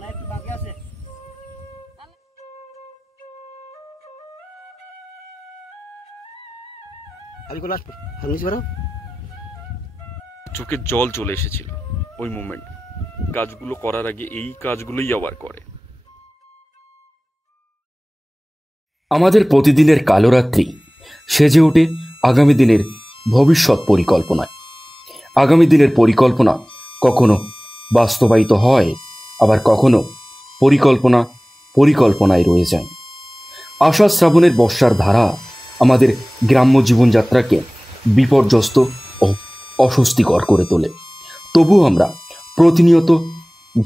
না একটু বাকি আছে। চোখে জল চলে এসেছিল ওই মোমেন্ট। কাজগুলো করার আগে এই কাজগুলোই আবার করে। আমাদের প্রতিদিনের কালো রাত্রি সেজে ওঠে আগামী দিনের ভবিষ্যৎ পরিকল্পনায়। আগামী দিনের পরিকল্পনা কখনো বাস্তবায়িত হয়, আবার কখনো পরিকল্পনায় রয়ে যায়। আষাঢ় শ্রাবণের বর্ষার ধারা আমাদের গ্রাম্য জীবনযাত্রাকে বিপর্যস্ত ও অস্বস্তিকর করে তোলে। তবু আমরা প্রতিনিয়ত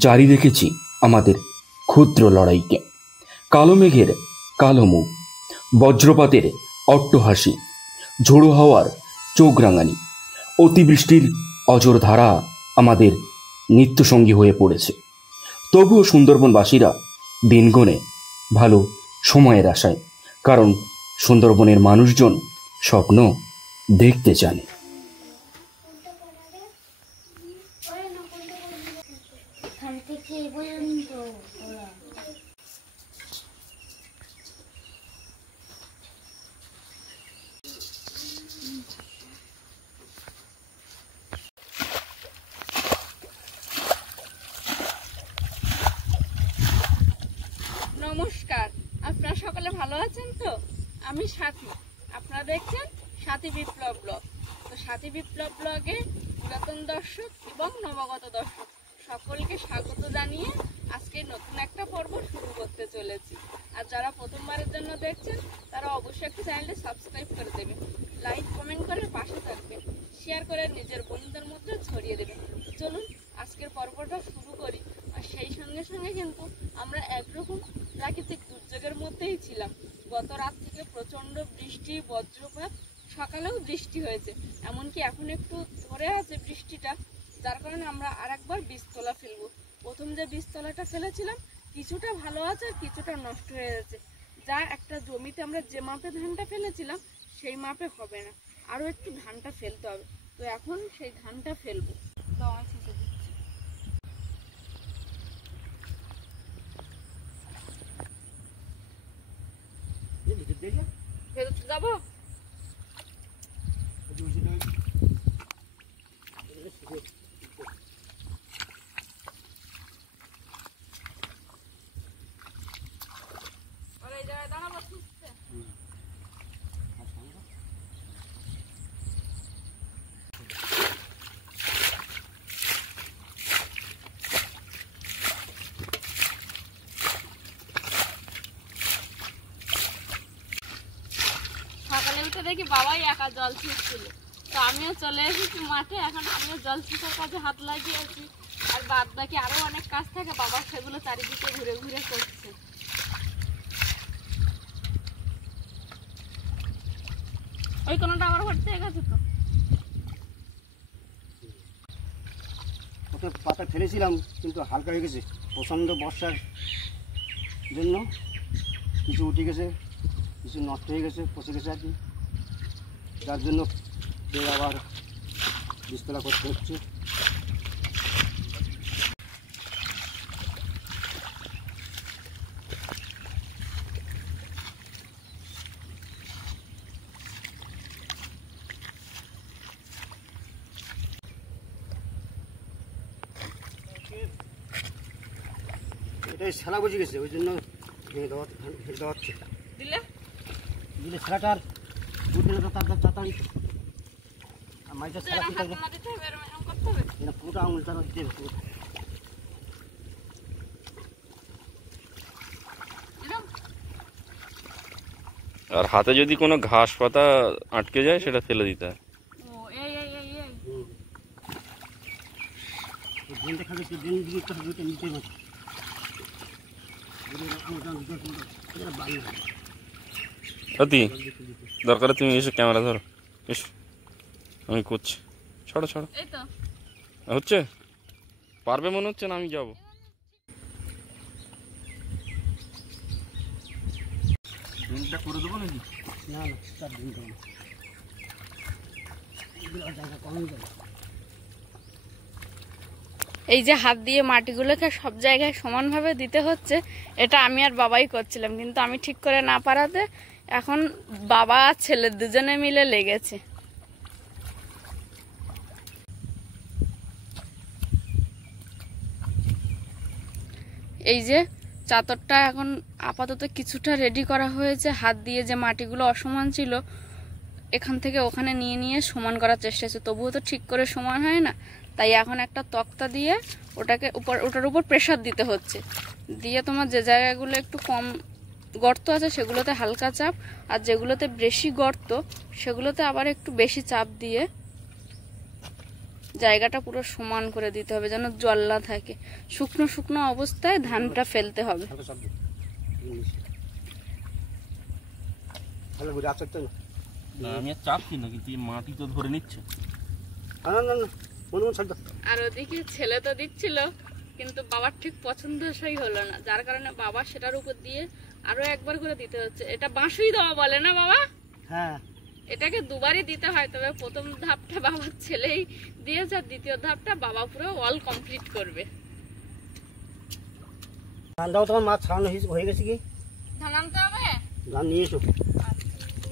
জারি রেখেছি আমাদের ক্ষুদ্র লড়াইকে। কালো মেঘের কালো মুখ, বজ্রপাতের অট্টহাসি, ঝোড়ো হাওয়ার চোখ রাঙানি, অতিবৃষ্টির অজর ধারা আমাদের নিত্যসঙ্গী হয়ে পড়েছে। তবুও সুন্দরবনবাসীরা দিন গোনে ভালো সময়ের আশায়, কারণ সুন্দরবনের মানুষজন স্বপ্ন দেখতে জানে। নমস্কার, আপনারা সকলে ভালো আছেন তো? আমি সাথী, আপনারা দেখছেন সাথী বিপ্লব ব্লগ। তো সাথী বিপ্লব ব্লগে পুরাতন দর্শক এবং নবাগত দর্শক সকলকে স্বাগত জানিয়ে আজকে নতুন একটা পর্ব শুরু করতে চলেছি। আর যারা প্রথমবারের জন্য দেখছেন তারা অবশ্যই একটা চ্যানেলটি সাবস্ক্রাইব করে দেবেন, লাইক কমেন্ট করে পাশে থাকবেন, শেয়ার করে নিজের বন্ধুদের মধ্যে ছড়িয়ে দেবেন। চলুন আজকের পর্বটা শুরু করি। আর সেই সঙ্গে সঙ্গে কিন্তু আমরা একরকম প্রাকৃতিক দুর্যোগের মধ্যেই ছিলাম। গত রাত থেকে প্রচণ্ড বৃষ্টি, বজ্রপাত, সকালেও বৃষ্টি হয়েছে, এমনকি এখন একটু ধরে আছে বৃষ্টিটা, যার কারণে আমরা আরেকবার বীজতলা ফেলবো। প্রথম যে বীজতলাটা ফেলেছিলাম কিছুটা ভালো আছে, কিছুটা নষ্ট হয়ে গেছে। যা একটা জমিতে আমরা যে মাপে ধানটা ফেলেছিলাম সেই মাপে হবে না, আরও একটু ধানটা ফেলতে হবে। তো এখন সেই ধানটা ফেলবো। যাবো সকালে উঠে দেখি বাবাই একা জল ছিঁচছিল, তো আমিও চলে এসেছি মাঠে। এখন আমিও জল ছিঁচার কাজে হাত লাগিয়েছি, আর বাদ বাকি আরো অনেক কাজ থাকে বাবা, সেগুলো চারিদিকে ঘুরে ঘুরে করছে। ওই কোনটা আবার ভর্তি হয়ে গেছে তো। ওকে পাতা ফেলেছিলাম কিন্তু হালকা হয়ে গেছে প্রচণ্ড বর্ষার জন্য। কিছু উঠে গেছে, কিছু নষ্ট হয়ে গেছে, পচে গেছে আর কি, যার জন্য ফের আবার বীজতলা করতে হচ্ছে। এটাই ছেলা বুঝে গেছে, ওই জন্য ভেঙে দেওয়া হচ্ছে। দিলে দিলে ছেলাটা আর উঠবে না, তাড়াতাড়ি মাইটা ছেলা ঠিক থাকবে না, পুরোটা আঙুলটা দিতে হবে। আর হাতে যদি কোনো ঘাস পাতা আটকে যায় সেটা ফেলে দিতে হয়। দরকার তুমি এসে ক্যামেরা ধরো, এসো আমি করছি। ছড়ো ছড়ো, হচ্ছে পারবে মনে হচ্ছে না, আমি যাবো। দিনটা করে দেবো নাকি? না না, তার দিন দেবো না, এগুলো জায়গা কমই যাবে। এই যে হাত দিয়ে মাটিগুলোকে সব জায়গায় সমানভাবে দিতে হচ্ছে, এটা আমি আর বাবাই করছিলাম, কিন্তু আমি ঠিক করে না পারাতে এখন বাবা আর ছেলে দুজনে মিলে লেগেছে। এই যে চাদরটা এখন আপাতত কিছুটা রেডি করা হয়েছে, হাত দিয়ে যে মাটিগুলো অসমান ছিল এখান থেকে ওখানে নিয়ে নিয়ে সমান করার চেষ্টা হচ্ছে, তবুও তো ঠিক করে সমান হয় না। তাই এখন একটা তক্তা দিয়ে ওটার উপর প্রেসার দিতে হচ্ছে, দিয়ে তোমার যে জায়গাগুলো একটু কম গর্ত আছে সেগুলোতে হালকা চাপ, আর যেগুলোতে বেশি গর্ত সেগুলোতে আবার একটু বেশি চাপ দিয়ে জায়গাটা পুরো সমান করে দিতে হবে, যেন জল না থাকে। শুকনো শুকনো অবস্থায় ধানটা ফেলতে হবে। আমি আর চাপছি না, কিন্তু মাটি তো ধরে নিচ্ছে। আর ওদিকে ছেলে তো দিচ্ছিল, কিন্তু বাবার ঠিক পছন্দসই হলো না, যার কারণে বাবা সেটার উপর দিয়ে আরো একবার করে দিতে হচ্ছে। এটা বাঁশুই দেওয়া বলে না বাবা? হ্যাঁ, এটাকে দুবারই দিতে হয়, তবে প্রথম ধাপটা বাবার ছেলেই দিয়েছে, আর দ্বিতীয় ধাপটা বাবা পুরো অল কমপ্লিট করবে। ধান দাও, তোমার মাছ ছাড়ানো হয়ে গেছে কি? ধান আনতে হবে, ধান নিয়ে এসো।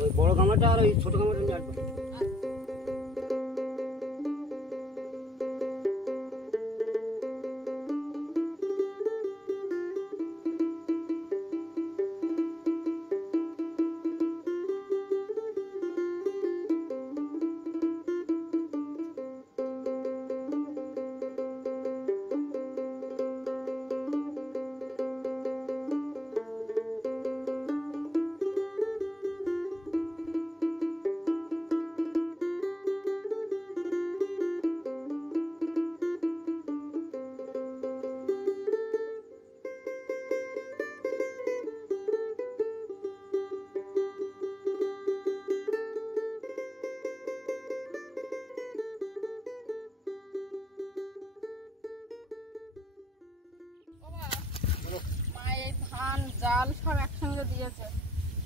ওই বড় গামলাটা আর ওই ছোট গামলাটা নিয়ে আসবো। মায়ের ধান জাল সব একসঙ্গে দিয়েছে,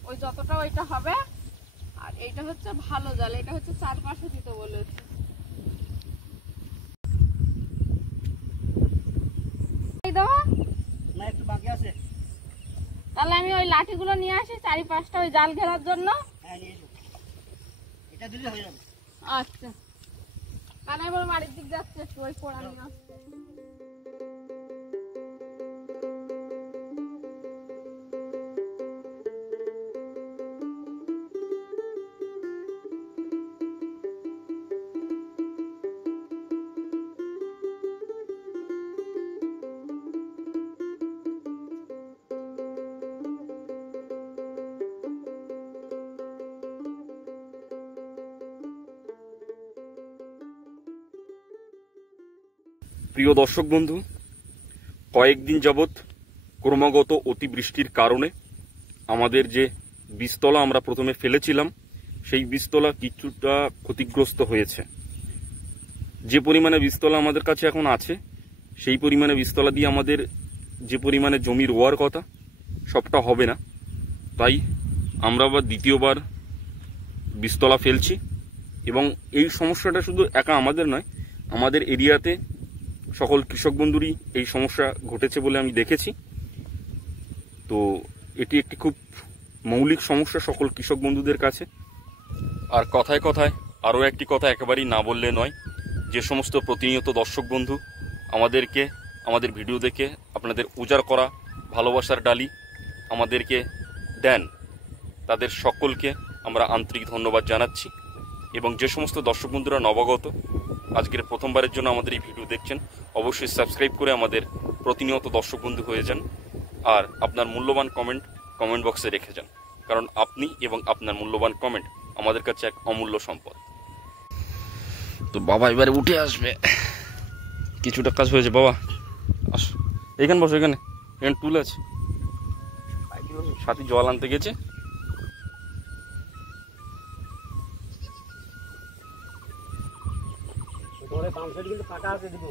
ওই যতটা ওইটা হবে, আর এইটা হচ্ছে ভালো জাল, এটা হচ্ছে চারপাশে দিতে বলেছে। না, একটু বাকি আছে। তাহলে আমি ওই লাঠিগুলো নিয়ে আসি চারিপাশটা ওই জাল ঘেরার জন্য। হ্যাঁ, নিয়ে এসো। এটা দিলে হয়ে যাবে। আচ্ছা, কারণ এবার বাড়ির দিক যাচ্ছে একটু ওই পোড়ানো না। প্রিয় দর্শক বন্ধু, কয়েকদিন যাবৎ ক্রমাগত অতিবৃষ্টির কারণে আমাদের যে বীজতলা আমরা প্রথমে ফেলেছিলাম সেই বীজতলা কিছুটা ক্ষতিগ্রস্ত হয়েছে। যে পরিমাণে বীজতলা আমাদের কাছে এখন আছে সেই পরিমাণে বীজতলা দিয়ে আমাদের যে পরিমাণে জমি রোয়ার কথা সবটা হবে না, তাই আমরা আবার দ্বিতীয়বার বীজতলা ফেলছি। এবং এই সমস্যাটা শুধু একা আমাদের নয়, আমাদের এরিয়াতে সকল কৃষক বন্ধুরই এই সমস্যা ঘটেছে বলে আমি দেখেছি। তো এটি একটি খুব মৌলিক সমস্যা সকল কৃষক বন্ধুদের কাছে। আর কথায় কথায় আরও একটি কথা একেবারেই না বললে নয়, যে সমস্ত প্রতিনিয়ত দর্শক বন্ধু আমাদেরকে আমাদের ভিডিও দেখে আপনাদের উজাড় করা ভালোবাসার ডালি আমাদেরকে দেন, তাদের সকলকে আমরা আন্তরিক ধন্যবাদ জানাচ্ছি। এবং যে সমস্ত দর্শক বন্ধুরা নবাগত আজকের প্রথমবারের জন্য আমাদের এই ভিডিও দেখছেন, অবশ্যই সাবস্ক্রাইব করে আমাদের প্রতিনিয়ত দর্শক বন্ধু হয়ে যান। আর আপনার মূল্যবান কমেন্ট বক্সে রেখে যান, কারণ আপনি এবং আপনার মূল্যবান কমেন্ট আমাদের কাছে এক অমূল্য সম্পদ। তো বাবা এবারে উঠে আসবে, কিছুটা কাজ হয়েছে। বাবা আস, এখানে বসো, এখানে টুল আছে, সাথী জল আনতে গেছে। তোমার পাম্প সেট কিন্তু ফাঁকা আছে, দিব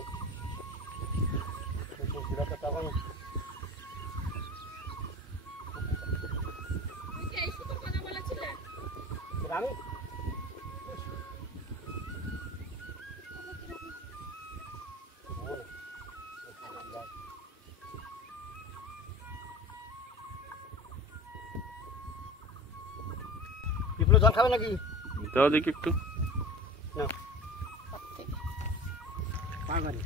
তখন আমি বিপ্লব জল খাবে নাকি? দাও দেখি একটু। না পাগারে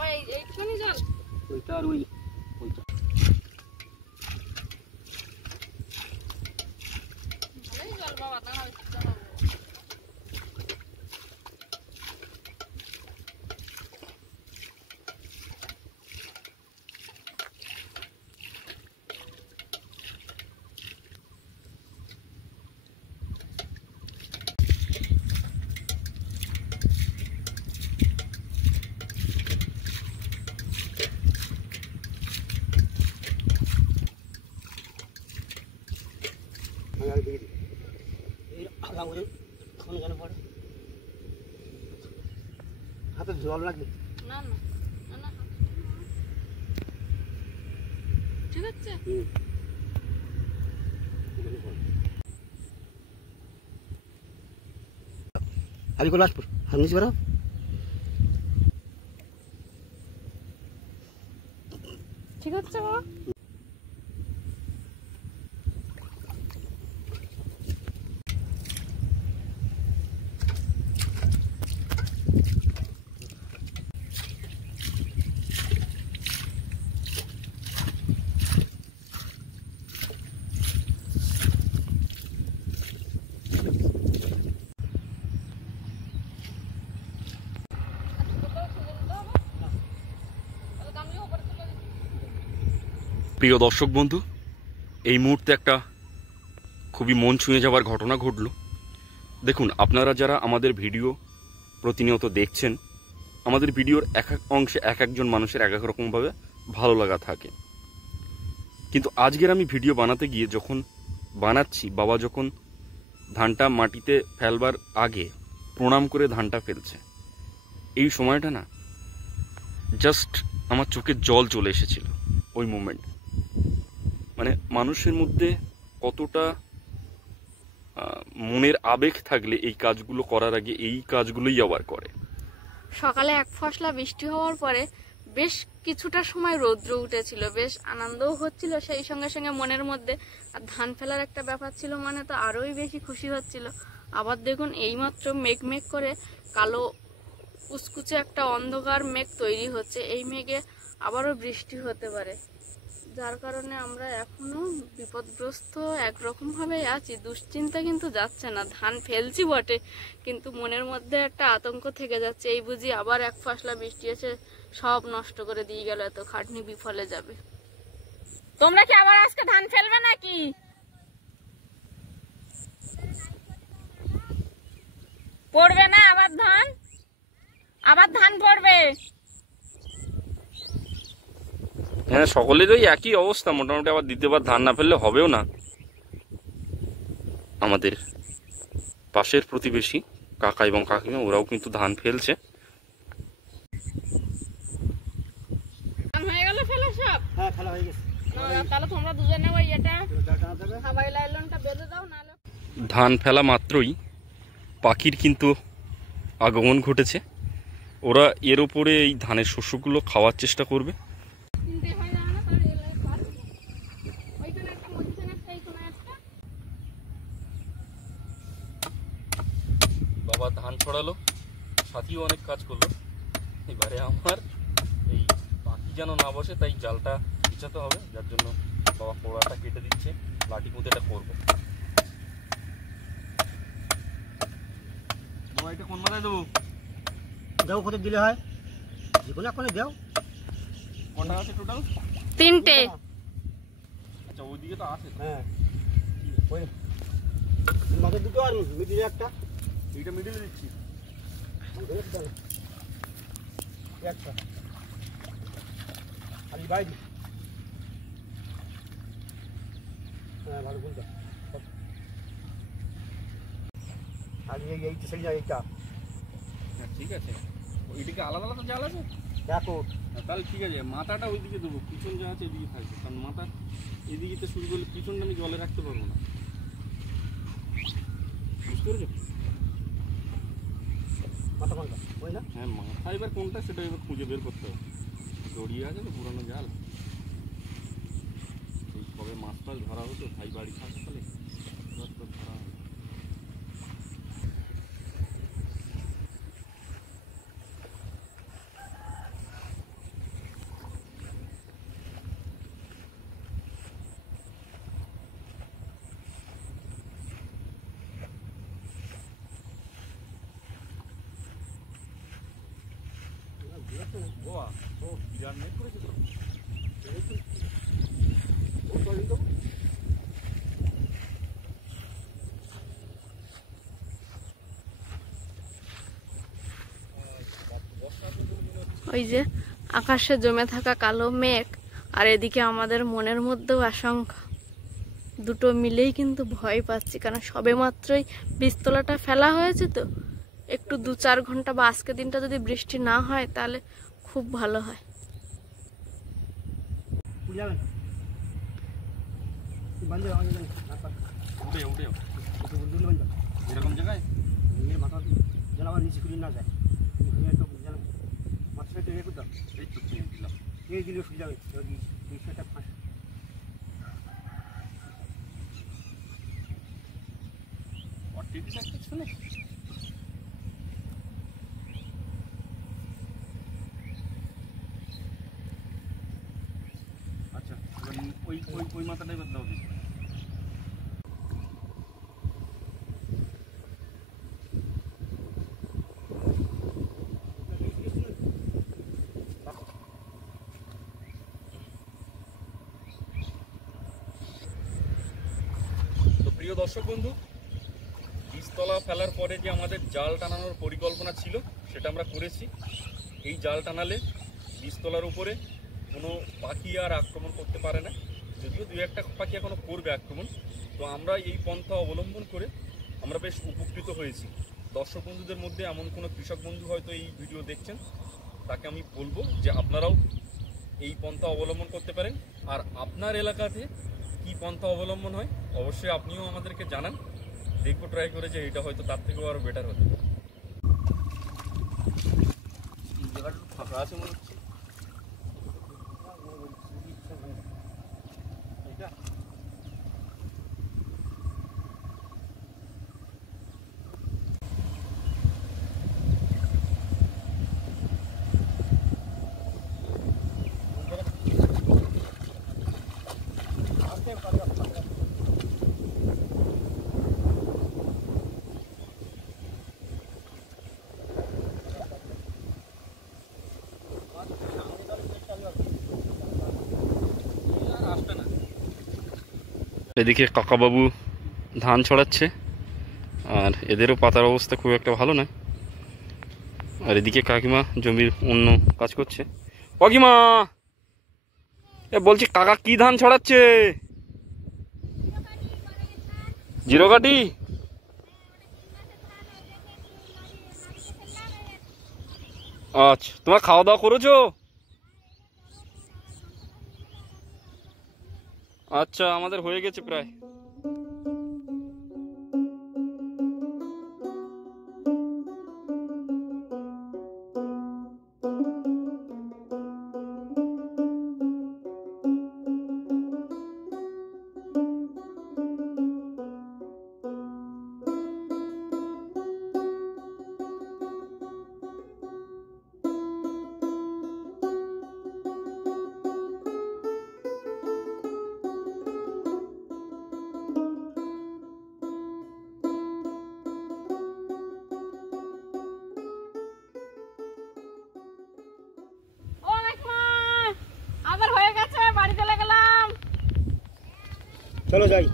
ওই এইটুকুনি জল ওইটা আর ওইটা ভালোই জল বাবা, দাঁড়াও একটু দাঁড়াও। হাতে জল লাগবে। না না না না, ঠিক আছে। হাবি করে আসবো হাত নিচে বেরো। ঠিক আছে বাবা। প্রিয় দর্শক বন্ধু, এই মুহূর্তে একটা খুবই মন ছুঁয়ে যাওয়ার ঘটনা ঘটল। দেখুন, আপনারা যারা আমাদের ভিডিও প্রতিনিয়ত দেখছেন, আমাদের ভিডিওর এক এক অংশে এক একজন মানুষের এক এক রকমভাবে ভালো লাগা থাকে। কিন্তু আজকের আমি ভিডিও বানাতে গিয়ে যখন বানাচ্ছি, বাবা যখন ধানটা মাটিতে ফেলবার আগে প্রণাম করে ধানটা ফেলছে, এই সময়টা না জাস্ট আমার চোখে জল চলে এসেছিল ওই মোমেন্ট। মানে মানুষের মধ্যে কতটা মনের আবেগ থাকলে এই কাজগুলো করার আগে এই কাজগুলোই আবার করে। সকালে এক ফসলা বৃষ্টি হওয়ার পরে বেশ কিছুটা সময় রৌদ্র উঠেছিল, বেশ আনন্দও হচ্ছিল, সেই সঙ্গে সঙ্গে মনের মধ্যে আর ধান ফেলার একটা ব্যাপার ছিল, মানে তো আরোই বেশি খুশি হচ্ছিল। আবার দেখুন এইমাত্র মেঘ মেঘ করে কালো কুচকুচে একটা অন্ধকার মেঘ তৈরি হচ্ছে, এই মেঘে আবারও বৃষ্টি হতে পারে, যার কারণে আমরা এখনো বিপদগ্রস্ত একরকম ভাবেই আছি। দুশ্চিন্তা কিন্তু যাচ্ছে না, ধান ফেলছি বটে, কিন্তু মনের মধ্যে একটা আতঙ্ক থেকে যাচ্ছে, এই বুঝি আবার এক ফসলা বৃষ্টি এসে সব নষ্ট করে দিয়ে গেল, এত খাটনি বিফলে যাবে। তোমরা কি আবার আজকে ধান ফেলবে নাকি? পড়বে না আবার ধান? আবার ধান পড়বে? হ্যাঁ, সকলেরই একই অবস্থা মোটামুটি। আবার দ্বিতীয়বার ধান না ফেললে হবেও না। আমাদের পাশের প্রতিবেশী কাকা এবং কাকিমা ওরাও কিন্তু ধান ফেলছে। ধান হয়ে গেল ফেলা সব? হ্যাঁ খেলা হয়ে গেছে। তাহলে তোমরা দুজনে ওই এটা হাবাই লাইলনটা বেঁধে দাও, নাহলে ধান ফেলা মাত্রই পাখির কিন্তু আগমন ঘটেছে। ওরা এর ওপরে এই ধানের শস্যগুলো খাওয়ার চেষ্টা করবে। চিনতে হয় না, তাহলে এলাই পারবে। ওইখানে একটা, মধ্যখানে একটা, এইখানে একটা। বাবা ধান ছড়ালো, সাথীও অনেক কাজ করলো। এবারে আমার এই পাখি যেন না বসে, তাই জালটা বিছাতে হবে, যার জন্য বাবা পোড়াটা কেটে দিচ্ছে, লাঠি পুঁতেটা করবো। বাবা এটা কোন মাথায় দেবো? দেও কত দিলে হয়, যে কোনো এখনই দেও। কটা আছে টোটাল? 3টে। আচ্ছা, ওইদিকে তো আছে। হ্যাঁ ওই মাঝে দুটো আর মিডিলে একটা। এইটা মিডিলে দিচ্ছি। একটা খালি বাইরে। হ্যাঁ ভালো বলতো। খালি এইটা সেই না, এইটা ঠিক আছে। ওইদিকে আলাদা আলাদা জাল আছে দেখো। তাহলে ঠিক আছে, মাথাটা ওইদিকে দেবো, পিছন যা আছে এদিকে থাকবে, কারণ মাথা এদিকে শুরু করলে পিছনটা আমি জলে রাখতে পারবো না, বুঝতে পেরেছো? মাথা কোনটা ওই না? হ্যাঁ মাথা এবার কোনটা সেটা এবার খুঁজে বের করতে হবে। জড়িয়ে আছে তো পুরানো জাল, এই কবে মাছ টাছ ধরা হতো ভাই বাড়ি থাকলে এবার তো ধরা হবে। গোয়া ও বিরাট নেট করেছে তো। ওই যে আকাশে জমে থাকা কালো মেঘ, আর এদিকে আমাদের মনের মধ্যেও আশঙ্কা, দুটো মিলেই কিন্তু ভয় পাচ্ছি। কারণ সবে মাত্রই বীজতলাটা ফেলা হয়েছে, তো একটু 2-4 ঘন্টা বা আজকে দিনটা যদি বৃষ্টি না হয় তাহলে খুব ভালো হয়। যাবেন বান্ধে উঠে উঠে বান্ধব এরকম জায়গায় নিজের মাথা যেন আবার নিচে খুঁড়ি না যায়, একটু যেন মাথাটা একটু ইয়ে করতাম, এই তো কিনে দিলাম। এই দিলেও শুয়ে যাবে বিষয়টা ফাঁস। অটিভিস একটা ছিল। আচ্ছা ওই ওই ওই মাথাটাই বাদ দাও দিই। তো প্রিয় দর্শক বন্ধু, বীজতলা ফেলার পরে যে আমাদের জাল টানানোর পরিকল্পনা ছিল সেটা আমরা করেছি। এই জাল টানালে বীজতলার উপরে কোনো পাখি আর আক্রমণ করতে পারে না, যদিও 2-1টা পাখি এখনো করবে আক্রমণ। তো আমরা এই পন্থা অবলম্বন করে আমরা বেশ উপকৃত হয়েছি। দর্শক বন্ধুদের মধ্যে এমন কোনো কৃষক বন্ধু হয়তো এই ভিডিও দেখছেন, তাকে আমি বলবো যে আপনারাও এই পন্থা অবলম্বন করতে পারেন। আর আপনার এলাকাতে কি পন্থা অবলম্বন হয় অবশ্যই আপনিও আমাদেরকে জানান, দেখবো ট্রাই করে যে এটা হয়তো তার থেকেও আরও বেটার হতে পারে। জায়গাটা ফাঁকা আছে মনে হচ্ছে। এদিকে কাকাবাবু ধান ছড়াচ্ছে, আর এদেরও পাতার অবস্থা খুব একটা ভালো নয়। আর এদিকে কাকিমা জমির অন্য কাজ করছে। কাকিমা বলছি কাকা কি ধান ছড়াচ্ছে? জিরোকাঠি। আচ্ছা, তোমার খাওয়া দাওয়া করেছো? আচ্ছা, আমাদের হয়ে গেছে প্রায়। চলো যাই।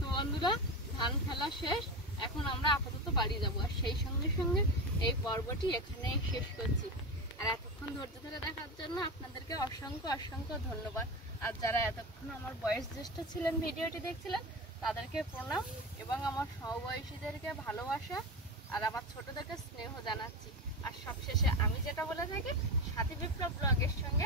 তো বন্ধুরা, ধান ফেলা শেষ, এখন আমরা আপাতত বাড়ি যাবো। আর সেই সঙ্গে সঙ্গে এই পর্বটি এখানেই শেষ করছি। আর এতক্ষণ ধৈর্য ধরে দেখার জন্য আপনাদেরকে অসংখ্য অসংখ্য ধন্যবাদ। আর যারা এতক্ষণ আমার বয়স জ্যেষ্ঠ ছিলেন, ভিডিওটি দেখছিলেন, তাদেরকে প্রণাম এবং আমার সমবয়সীদেরকে ভালোবাসা আর আমার ছোটদেরকে স্নেহ জানাচ্ছি। আর সবশেষে আমি যেটা বলে থাকি, সাথী বিপ্লব ব্লগের সঙ্গে